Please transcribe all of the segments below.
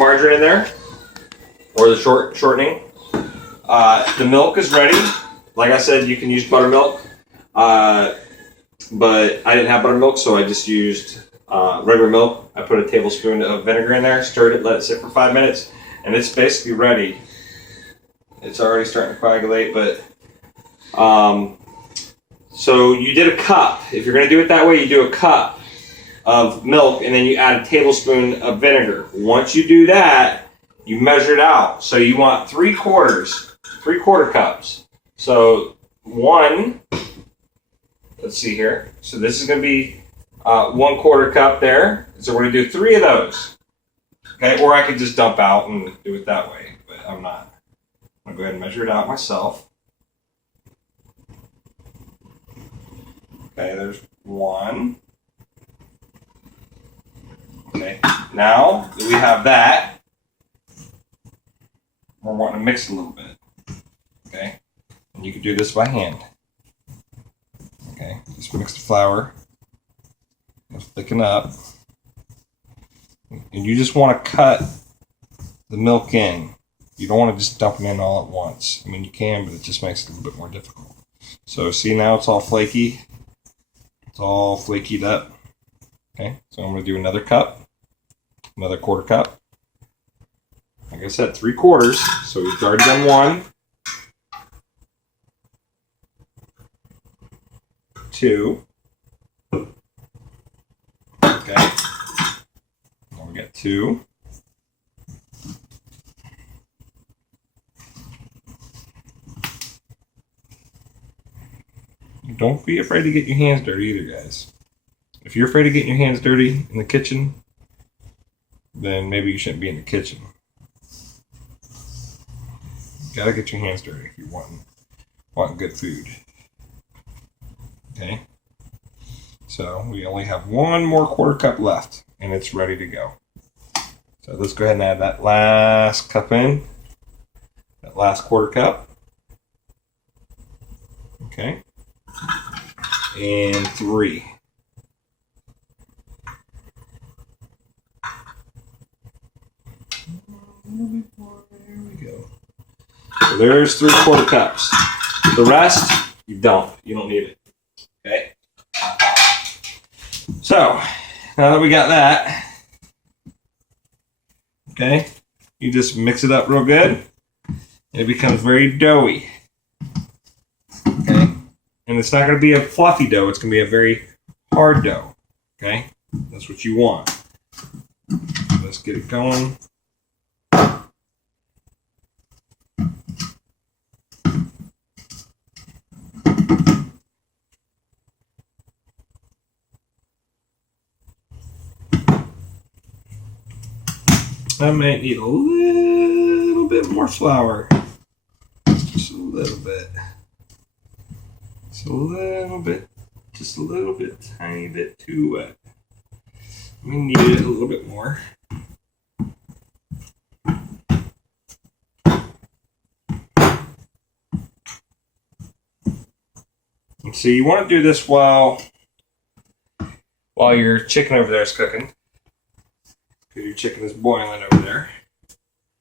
margarine in there, or the shortening. The milk is ready. Like I said, you can use buttermilk, but I didn't have buttermilk, so I just used regular milk. I put a tablespoon of vinegar in there, stirred it, let it sit for 5 minutes, and it's basically ready. It's already starting to coagulate, but so you did a cup. If you're going to do it that way, you do a cup of milk, and then you add a tablespoon of vinegar. Once you do that, you measure it out. So you want 3/4 cups. So one, let's see here. So this is going to be 1/4 cup there. So we're going to do 3 of those. Okay, or I could just dump out and do it that way, but I'm not. I'm going to go ahead and measure it out myself. Okay, there's 1. Okay, now that we have that, we're wanting to mix it a little bit. Okay, and you can do this by hand. Okay, just mix the flour, and thicken up, and you just want to cut the milk in. You don't want to just dump it in all at once. I mean, you can, but it just makes it a little bit more difficult. So see, now it's all flaky. It's all flakied up. Okay, so I'm going to do another cup, another 1/4 cup. Like I said, 3/4. So we've already done 1, 2. Okay, now we got 2. Don't be afraid to get your hands dirty either, guys. If you're afraid of getting your hands dirty in the kitchen, then maybe you shouldn't be in the kitchen. You gotta get your hands dirty if you want good food. Okay? So we only have 1 more 1/4 cup left, and it's ready to go. So let's go ahead and add that last cup in. That last 1/4 cup. Okay? And 3. There we go. So there's 3/4 cups. The rest, you don't need it. Okay? So, now that we got that, okay, you just mix it up real good, and it becomes very doughy. Okay? And it's not going to be a fluffy dough, it's going to be a very hard dough. Okay? That's what you want. Let's get it going. I might need a little bit more flour. Just a little bit. Just a little bit, tiny bit too wet. We need it a little bit more. And so you want to do this while your chicken over there is cooking. Because your chicken is boiling over there.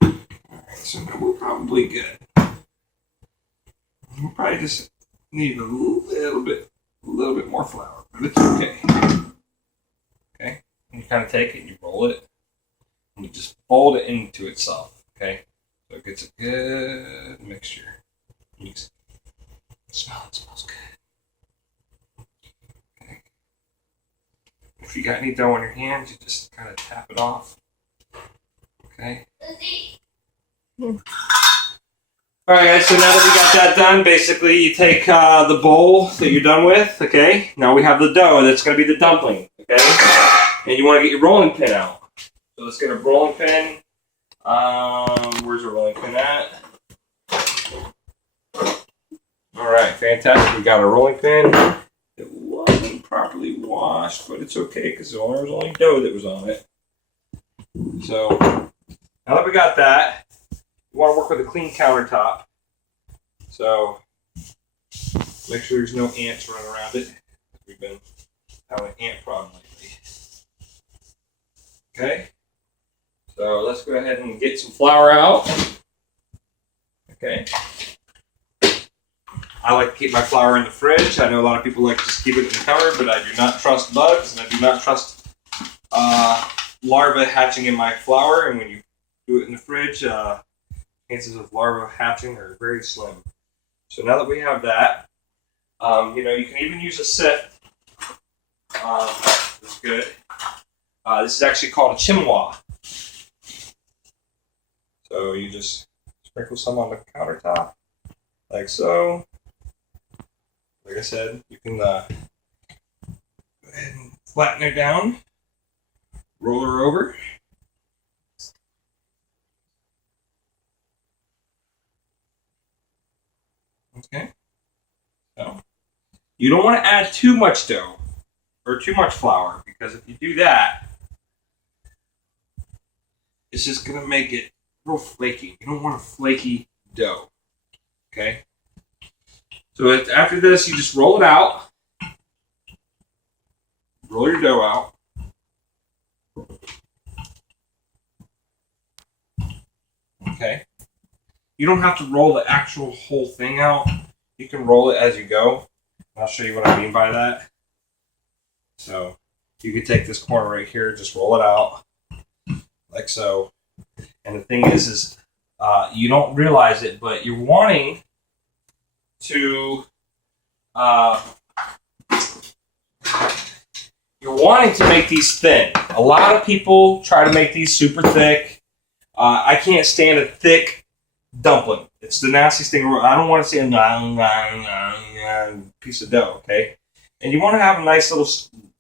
Alright, so now we're probably good. We'll probably just need a little bit more flour, but it's okay. Okay? And you kind of take it, you roll it, and you just fold it into itself. Okay? So it gets a good mixture. You can smell it, smells good. Okay. If you got any dough on your hands, you just kind of tap it off. Okay? Alright guys, so now that we got that done, basically you take the bowl that you're done with, okay? Now we have the dough, that's going to be the dumpling, okay? And you want to get your rolling pin out. So let's get a rolling pin. Where's the rolling pin at? Alright, fantastic. We got a rolling pin. It wasn't properly washed, but it's okay because there was only dough that was on it. So, now that we got that, you want to work with a clean countertop. So, make sure there's no ants running around it. We've been having an ant problem lately. Okay? So let's go ahead and get some flour out. Okay. I like to keep my flour in the fridge. I know a lot of people like to just keep it in the cover, but I do not trust bugs, and I do not trust larvae hatching in my flour. And when you do it in the fridge, chances of larvae hatching are very slim. So now that we have that, you can even use a sift. That's good. This is actually called a chimwa. So you just sprinkle some on the countertop, like so. Like I said, you can go ahead and flatten her down, roll her over. Okay. So you don't want to add too much dough or too much flour, because if you do that, it's just going to make it real flaky. You don't want a flaky dough. Okay? So after this, you just roll it out. Roll your dough out. Okay? You don't have to roll the actual whole thing out. You can roll it as you go. I'll show you what I mean by that. So you can take this corner right here, just roll it out like so. And the thing is you don't realize it, but you're wanting to make these thin. A lot of people try to make these super thick. I can't stand a thick dumpling. It's the nastiest thing. I don't want to see a piece of dough, okay? And you want to have nice little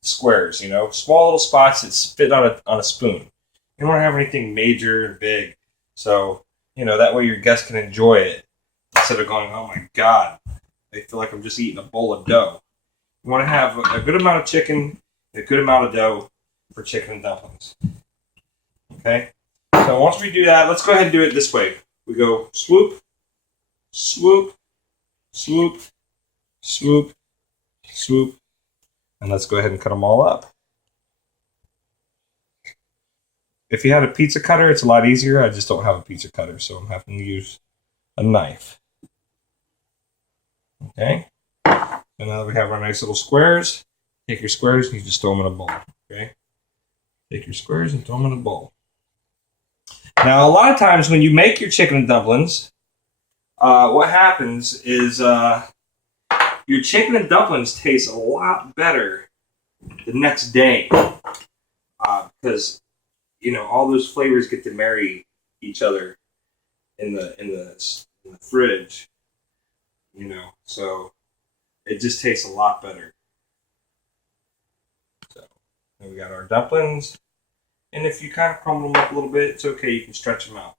squares, small little spots that fit on a spoon. You don't want to have anything major and big. So, that way your guests can enjoy it instead of going, oh my God, they feel like I'm just eating a bowl of dough. You want to have a good amount of chicken, a good amount of dough for chicken and dumplings. Okay? So once we do that, let's go ahead and do it this way. We go swoop, swoop, swoop, swoop, swoop, and let's go ahead and cut them all up. If you had a pizza cutter, it's a lot easier. I just don't have a pizza cutter, so I'm having to use a knife. Okay? So now that we have our nice little squares, take your squares and you just throw them in a bowl. Okay? Take your squares and throw them in a bowl. Now, a lot of times when you make your chicken and dumplings, what happens is your chicken and dumplings taste a lot better the next day because all those flavors get to marry each other in the fridge. So it just tastes a lot better. So then we got our dumplings. And if you kind of crumble them up a little bit, it's okay. You can stretch them out.